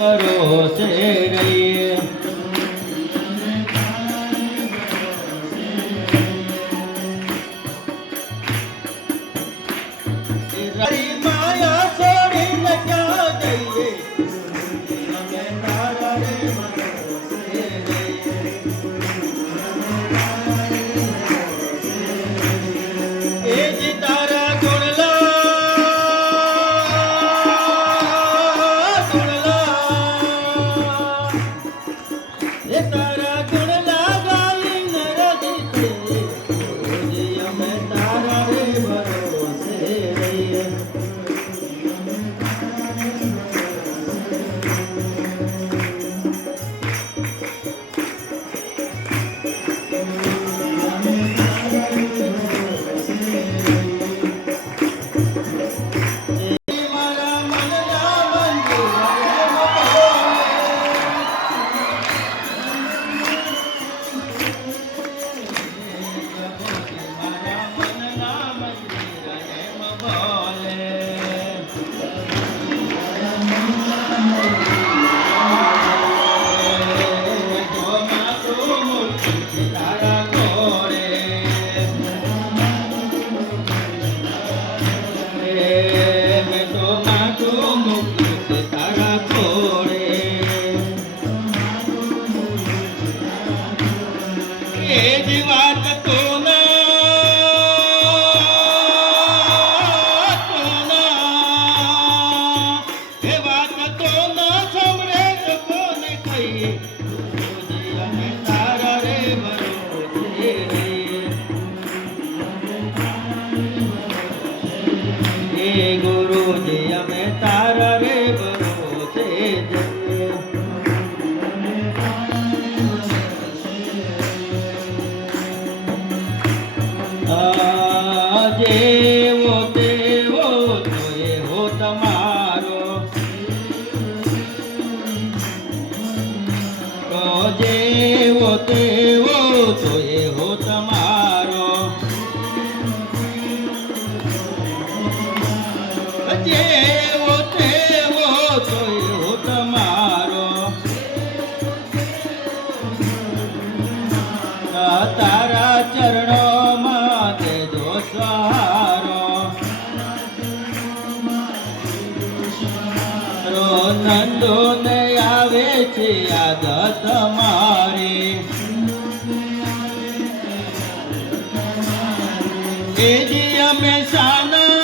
ભરોસે રહીએ. તારી માયા છોડીને ક્યાં જઈએ, અમે તારા રે ભરોસે રહીએ. એ જી તારા તારા ગુણલા ગાઈને રજીએ, અમે તારા રે ભરોસે રહીએ. ગુરુજી અમે તારા રે ભરોસે જઈએ. જેવો તેવો તો એ હો તમારો, તો જેવો તેવો તો એ હો તમારો. જેવો તેવો તો એવો તમારો. તારા ચરણોમાં દેજો સહારો. નંદો ને આવે છે યાદ તમારી. એ જી અમે શાના